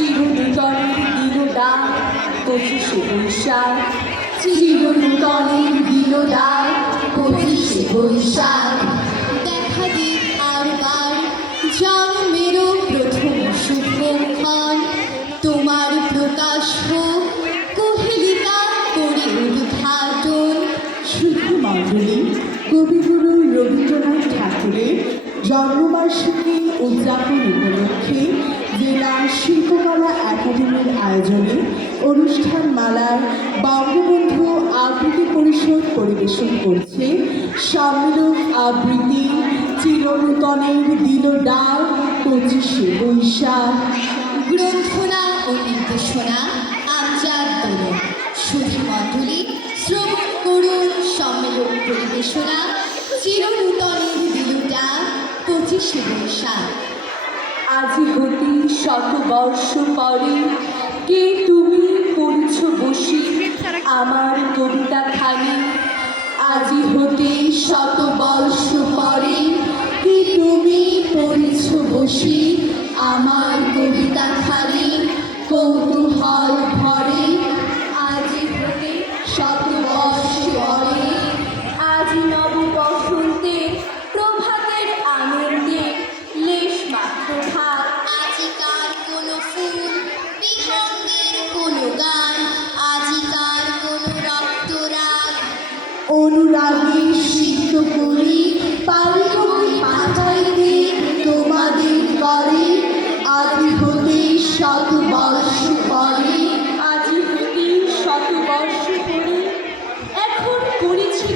চিরনূতনের দিনদার পঁচিশে বৈশাখ। চিরনূতনের দিনদার পঁচিশে বৈশাখ। দেখা দিক আর বার, জন্মেরও প্রথম শুভক্ষণ তোমার প্রকাশ হোক, কোহেলিকা করে উদ্ঘাটন। শুধু মণ্ডলী কবিগুরু রবীন্দ্রনাথ ঠাকুরের জন্মবার্ষিকী উদযাপন উপলক্ষে জেলা শিল্পকলা একাডেমির আয়োজনে অনুষ্ঠান মালার বঙ্গবন্ধু আবৃত্তি পরিষদ পরিবেশন করছে। সম্মিলন আবৃত্তি, চিরনূতনের দিল ডাক, পঁচিশে বৈশাখ। গ্রন্থনা ও নির্দেশনা আমজাদ দোলন। সুধীমণ্ডলী শ্রবণ করুন সম্মেলন পরিবেশনা, চিরনূতনের দিলুটা পঁচিশে বৈশাখ। আজি হতে শত বর্ষ পরে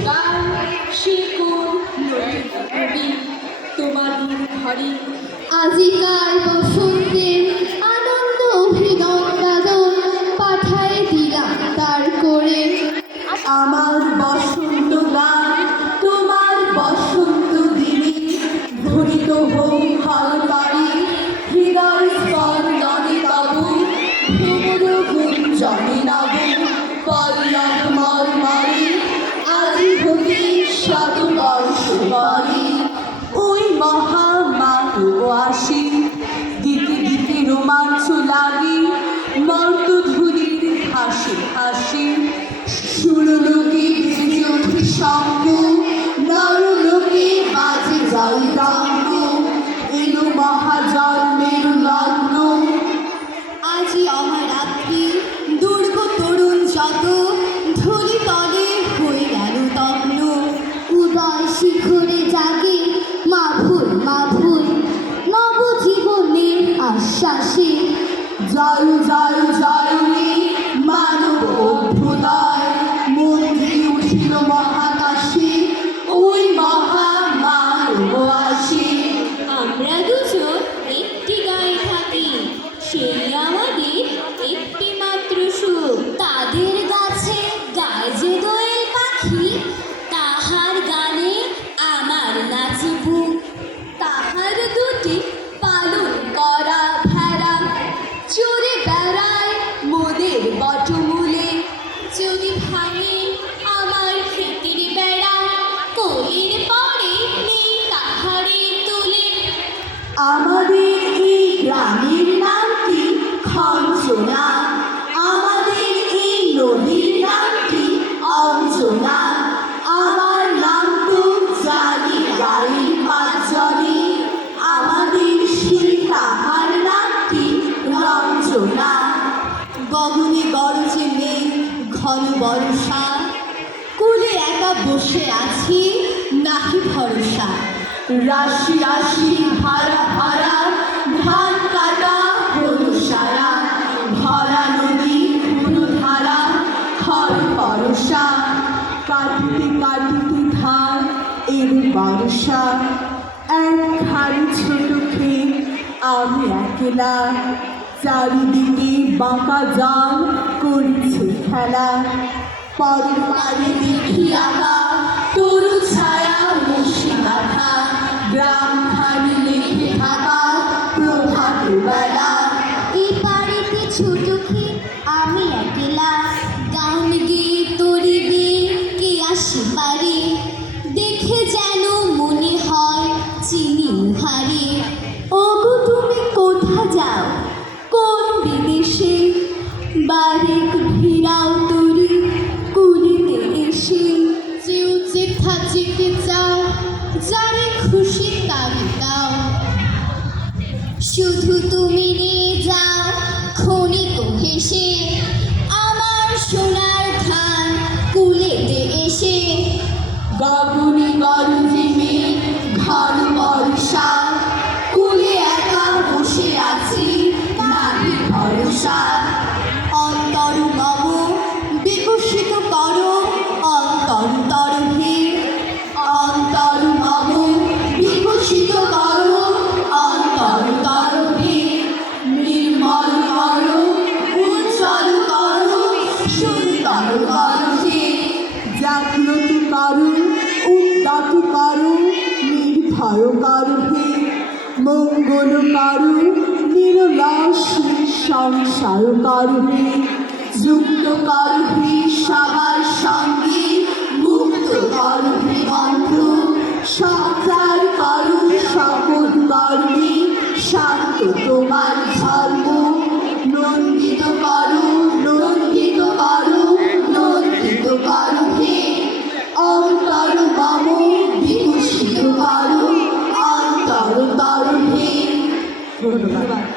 গান সে কোন তোমার ঘরে আজিকার বসন্তের দিকে দিকে রোমাঞ্চ লাগে মর্তধুরীর হাসি হাসি। সুরলোকে ভেজে ওঠে শঙ্খ নরলোকে বাজে আশ্বাসে জয় জয় জয় আমাদের এই গ্রামের নামটি খঞ্চনা আমাদের এই নদীর নামটি অঞ্চনা আমার নাম জানি গাড়ির পাঁচজনে আমাদের সেই নামটি রঞ্জনা। গগনে গরজে মেঘ, ঘন বর্ষা। কুলে একা বসে আছি, নাহি ভরসা। রাশি রাশি, ভাড়া ভাড়া, ধান কাটা হলো সারা, ভরা নদী পুরো ধারা খর পরশা কাটিতে কাটিতে ধান এর বর্ষা এক খালি ছোট ক্ষেত, আমি একলা, চারিদিকে বাঁকা জাল করছে খেলা। বাড়ি দেখি আঁকা তরু ছায়া মুশি মাথা গ্রাম খালি লেখে থাকা প্রভাত বেলা। এই বাড়িতে ছোট আমি একলা। গান গেয়ে তরি দিয়ে কে আসি দেখে যেন মনে হয় চিনি হারে ওগো কোথা যাও? কোন দিকে আরেক শুধু তুমি নিয়ে যাও ক্ষণিক হেসে আমার সোনার ধান কুলেতে এসে। গগনে গরজিমে ঘর বর্ষা, কুলে একা বসে আছি নারী ভরসা। করো নিরলাস সংসার করো হে যুক্ত করবি সবার সঙ্গে 不能吃吧